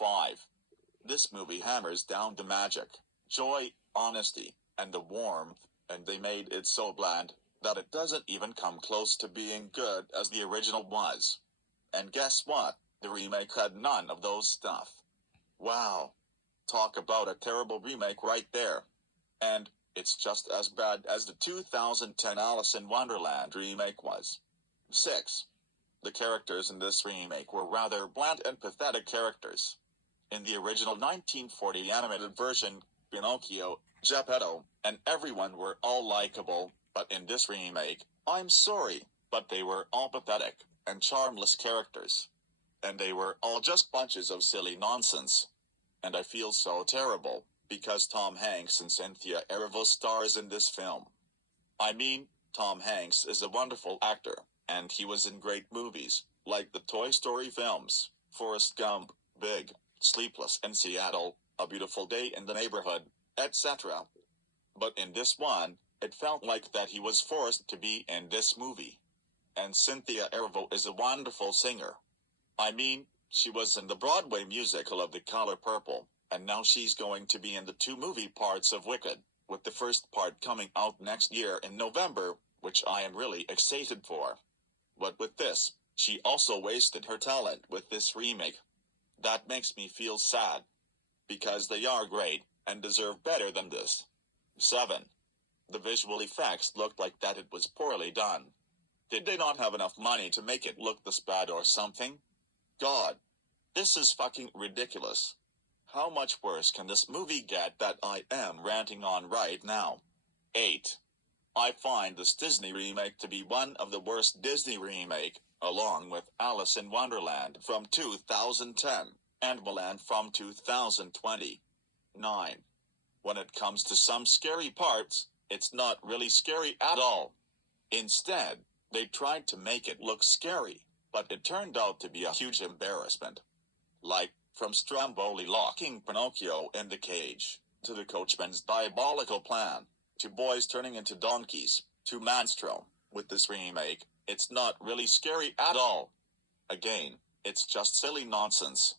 5. This movie hammers down the magic, joy, honesty, and the warmth, and they made it so bland that it doesn't even come close to being good as the original was. And guess what? The remake had none of those stuff. Wow. Talk about a terrible remake right there. And it's just as bad as the 2010 Alice in Wonderland remake was. 6. The characters in this remake were rather bland and pathetic characters. In the original 1940 animated version, Pinocchio, Geppetto, and everyone were all likable, but in this remake, I'm sorry, but they were all pathetic and charmless characters. And they were all just bunches of silly nonsense. And I feel so terrible, because Tom Hanks and Cynthia Erivo stars in this film. I mean, Tom Hanks is a wonderful actor, and he was in great movies, like the Toy Story films, Forrest Gump, Big, Sleepless in Seattle, A Beautiful Day in the Neighborhood, etc. But in this one, it felt like that he was forced to be in this movie. And Cynthia Erivo is a wonderful singer. I mean, she was in the Broadway musical of The Color Purple, and now she's going to be in the 2 movie parts of Wicked, with the first part coming out next year in November, which I am really excited for. But with this, she also wasted her talent with this remake. That makes me feel sad. Because they are great, and deserve better than this. 7. The visual effects looked like that it was poorly done. Did they not have enough money to make it look this bad or something? God. This is fucking ridiculous. How much worse can this movie get that I am ranting on right now? 8. I find this Disney remake to be one of the worst Disney remake, along with Alice in Wonderland from 2010, and Mulan from 2020. 9. When it comes to some scary parts, it's not really scary at all. Instead, they tried to make it look scary, but it turned out to be a huge embarrassment. Like, from Stromboli locking Pinocchio in the cage, to the coachman's diabolical plan, to boys turning into donkeys, to Maelstrom. With this remake, it's not really scary at all. Again, it's just silly nonsense.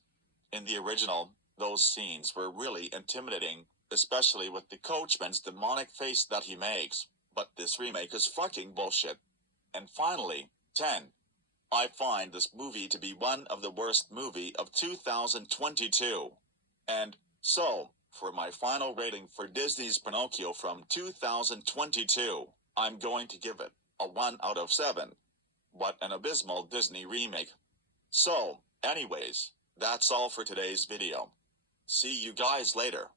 In the original, those scenes were really intimidating, especially with the coachman's demonic face that he makes, but this remake is fucking bullshit. And finally, 10. I find this movie to be one of the worst movie of 2022. And so, for my final rating for Disney's Pinocchio from 2022, I'm going to give it a 1 out of 7. What an abysmal Disney remake. So, anyways, that's all for today's video. See you guys later.